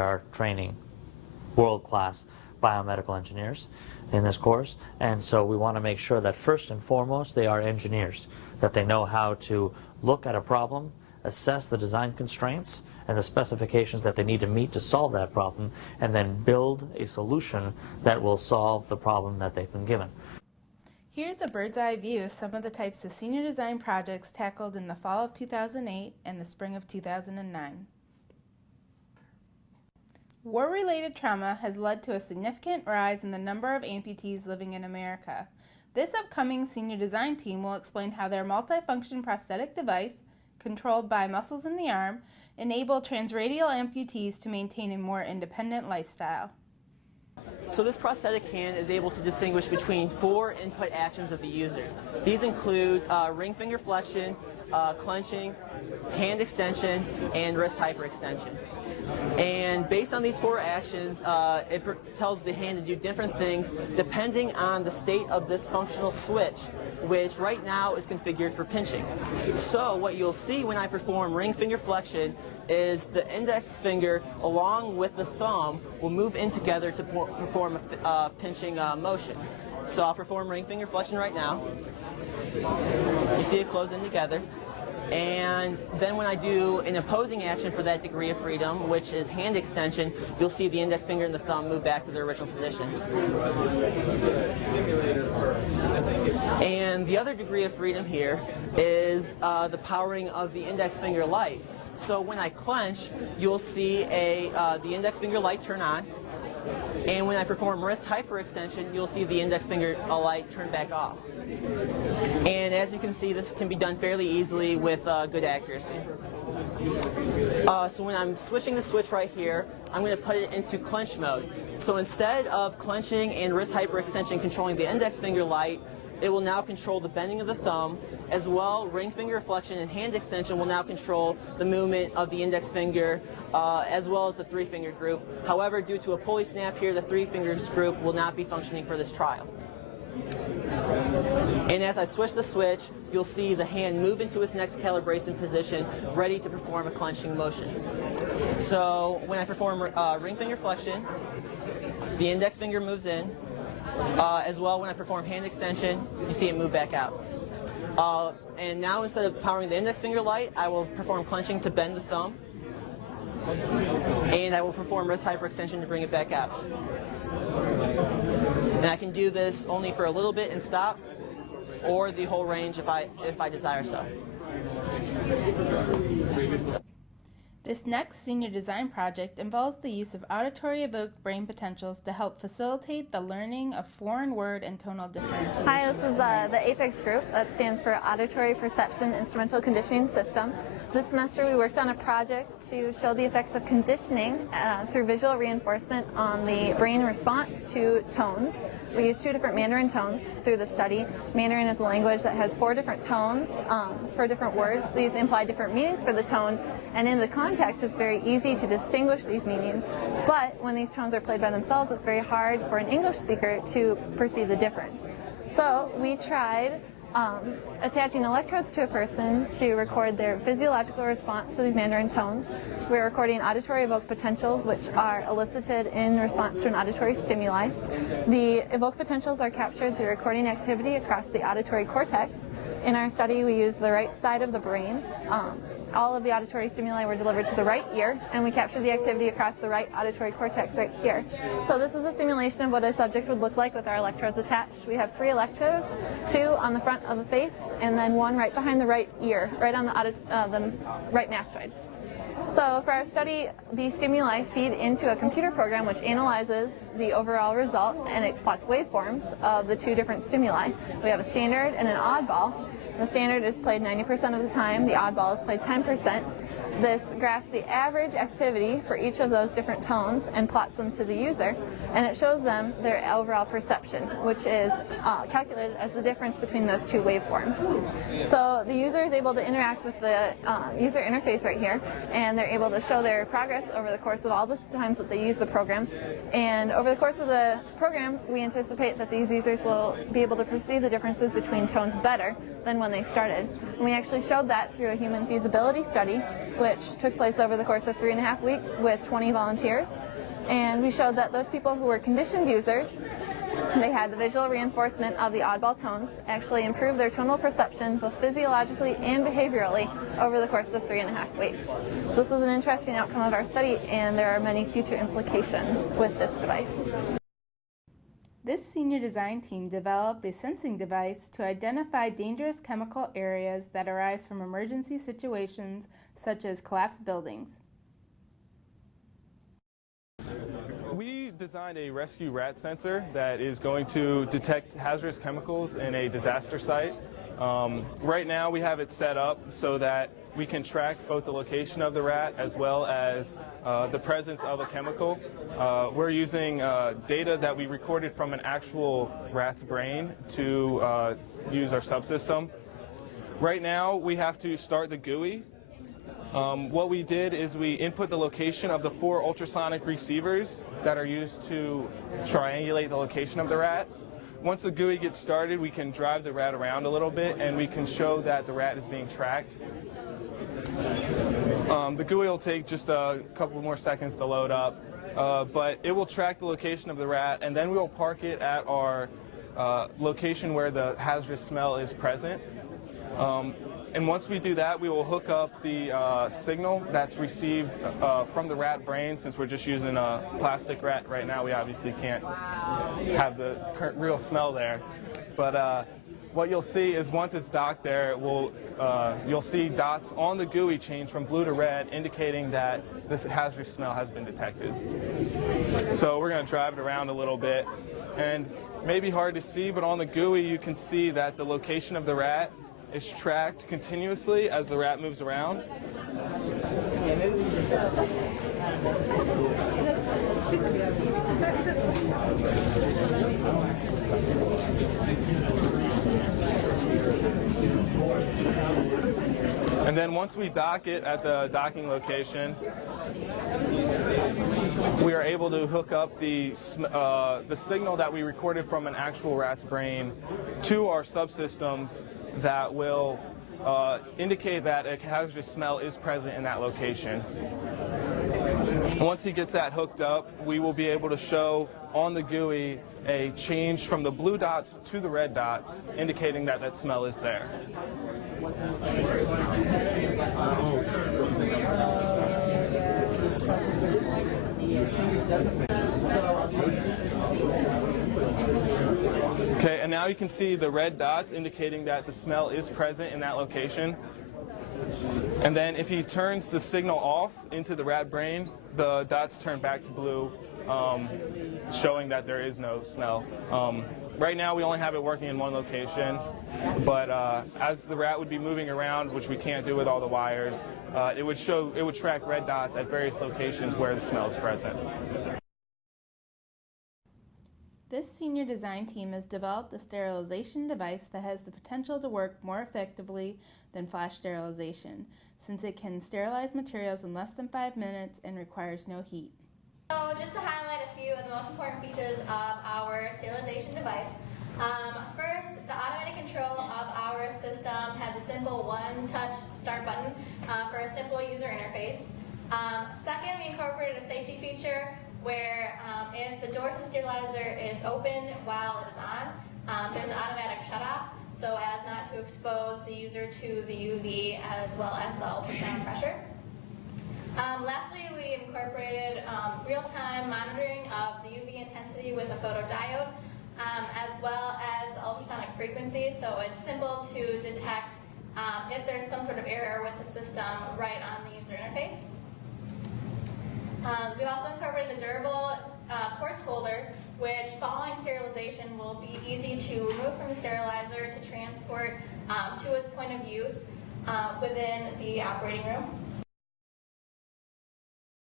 are training world-class biomedical engineers in this course, and so we want to make sure that first and foremost they are engineers, that they know how to look at a problem, assess the design constraints and the specifications that they need to meet to solve that problem, and then build a solution that will solve the problem that they've been given. Here's a bird's eye view of some of the types of senior design projects tackled in the fall of 2008 and the spring of 2009. War-related trauma has led to a significant rise in the number of amputees living in America. This upcoming senior design team will explain how their multifunction prosthetic device, controlled by muscles in the arm, enable transradial amputees to maintain a more independent lifestyle. So this prosthetic hand is able to distinguish between 4 input actions of the user. These include ring finger flexion, clenching, hand extension, and wrist hyperextension. And based on these 4 actions, it tells the hand to do different things depending on the state of this functional switch, which right now is configured for pinching. So what you'll see when I perform ring finger flexion is the index finger along with the thumb will move in together to perform a pinching motion. So I'll perform ring finger flexion right now. You see it close in together. And then when I do an opposing action for that degree of freedom, which is hand extension, you'll see the index finger and the thumb move back to their original position. And the other degree of freedom here is the powering of the index finger light. So when I clench, you'll see the index finger light turn on. And when I perform wrist hyperextension, you'll see the index finger light turn back off. And as you can see, this can be done fairly easily with good accuracy. So when I'm switching the switch right here, I'm going to put it into clench mode. So instead of clenching and wrist hyperextension controlling the index finger light, it will now control the bending of the thumb. As well, ring finger flexion and hand extension will now control the movement of the index finger as well as the 3-finger group. However, due to a pulley snap here, the 3-fingers group will not be functioning for this trial. And as I switch the switch, you'll see the hand move into its next calibration position, ready to perform a clenching motion. So when I perform ring finger flexion, the index finger moves in. As well, when I perform hand extension, you see it move back out. And now instead of powering the index finger light, I will perform clenching to bend the thumb. And I will perform wrist hyperextension to bring it back out. And I can do this only for a little bit and stop, or the whole range if I desire so. This next senior design project involves the use of auditory evoked brain potentials to help facilitate the learning of foreign word and tonal differentiation. Hi, this is the APEX group. That stands for Auditory Perception Instrumental Conditioning System. This semester we worked on a project to show the effects of conditioning through visual reinforcement on the brain response to tones. We used 2 different Mandarin tones through the study. Mandarin is a language that has 4 different tones for different words. These imply different meanings for the tone, and in the context it's very easy to distinguish these meanings, but when these tones are played by themselves, it's very hard for an English speaker to perceive the difference. So we tried attaching electrodes to a person to record their physiological response to these Mandarin tones. We're recording auditory evoked potentials, which are elicited in response to an auditory stimuli. The evoked potentials are captured through recording activity across the auditory cortex. In our study, we used the right side of the brain. All of the auditory stimuli were delivered to the right ear, and we captured the activity across the right auditory cortex right here. So this is a simulation of what a subject would look like with our electrodes attached. We have 3 electrodes, 2 on the front of the face, and then 1 right behind the right ear, right on the right mastoid. So for our study, the stimuli feed into a computer program which analyzes the overall result, and it plots waveforms of the 2 different stimuli. We have a standard and an oddball. The standard is played 90% of the time, the oddball is played 10%. This graphs the average activity for each of those different tones and plots them to the user, and it shows them their overall perception, which is calculated as the difference between those 2 waveforms. So the user is able to interact with the user interface right here, and they're able to show their progress over the course of all the times that they use the program. And over the course of the program, we anticipate that these users will be able to perceive the differences between tones better than when they started. And we actually showed that through a human feasibility study, which took place over the course of 3.5 weeks with 20 volunteers. And we showed that those people who were conditioned users, they had the visual reinforcement of the oddball tones actually improve their tonal perception both physiologically and behaviorally over the course of 3.5 weeks. So this was an interesting outcome of our study, and there are many future implications with this device. This senior design team developed a sensing device to identify dangerous chemical areas that arise from emergency situations such as collapsed buildings. We designed a rescue rat sensor that is going to detect hazardous chemicals in a disaster site. Right now we have it set up so that we can track both the location of the rat as well as the presence of a chemical. We're using data that we recorded from an actual rat's brain to use our subsystem. Right now we have to start the GUI. What we did is we input the location of the 4 ultrasonic receivers that are used to triangulate the location of the rat. Once the GUI gets started, we can drive the rat around a little bit and we can show that the rat is being tracked. The GUI will take just a couple more seconds to load up, but it will track the location of the rat, and then we will park it at our location where the hazardous smell is present. And once we do that, we will hook up the signal that's received from the rat brain. Since we're just using a plastic rat right now, we obviously can't have the real smell there. But what you'll see is once it's docked there, you'll see dots on the GUI change from blue to red, indicating that this hazardous smell has been detected. So we're going to drive it around a little bit. And maybe hard to see, but on the GUI you can see that the location of the rat is tracked continuously as the rat moves around. And then once we dock it at the docking location, we are able to hook up the signal that we recorded from an actual rat's brain to our subsystems that will indicate that a hazardous smell is present in that location. Once he gets that hooked up, we will be able to show on the GUI a change from the blue dots to the red dots, indicating that that smell is there. Okay, and now you can see the red dots indicating that the smell is present in that location. And then if he turns the signal off into the rat brain, the dots turn back to blue, showing that there is no smell. Right now we only have it working in one location, but as the rat would be moving around, which we can't do with all the wires, it would track red dots at various locations where the smell is present. This senior design team has developed a sterilization device that has the potential to work more effectively than flash sterilization, since it can sterilize materials in less than 5 minutes and requires no heat. So just to highlight a few of the most important features of our sterilization device. First, the automatic control of our system has a simple one-touch start button for a simple user interface. Second, we incorporated a safety feature where if the door to the sterilizer is open while it is on, there's an automatic shutoff so as not to expose the user to the UV as well as the ultrasound pressure. Lastly, we incorporated real-time monitoring of the UV intensity with a photodiode, as well as the ultrasonic frequency, so it's simple to detect if there's some sort of error with the system right on the user interface. We've also incorporated the durable quartz holder, which following sterilization will be easy to remove from the sterilizer to transport to its point of use within the operating room.